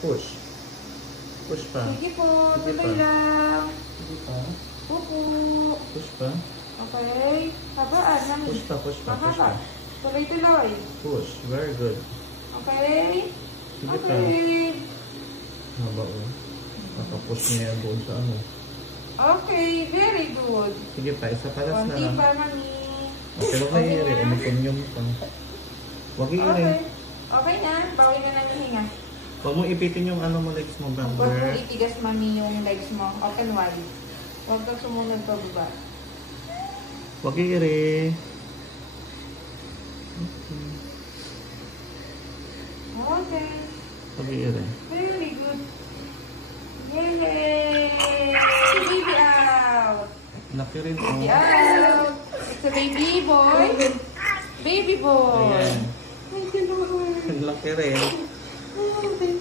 Push. Push pa. Sige po, Sige tuloy pa. lang. Sige pa. Pupo. Push pa. Okay. Habaan, mami. Push pa, push pa, push pa. Mahaba. Tuloy-tuloy. Push. Very good. Okay. Sige pa. Okay. Haba o. Nakapush niya yan doon sa ano. Okay, very good. Sige pa, isa palas na Konti lang. pa, mami. Okay, huwag na i-iri. Umukunyong pa. Huwag i-iri. Okay. Okay na. Bawi na namin hinga. Huwag mo ipitin yung ano mo legs mo, Huwag mo brother. itigas, mami, yung legs mo. Open wide. Huwag kang sumunod pa baba. Huwag i-iri. Okay. Huwag i-iri. Very good. Yay! Baby out! Laki rin o. Baby out! It's a baby boy. Baby boy. Ayan. Thank you, Lord. Laki rin. Oh, thank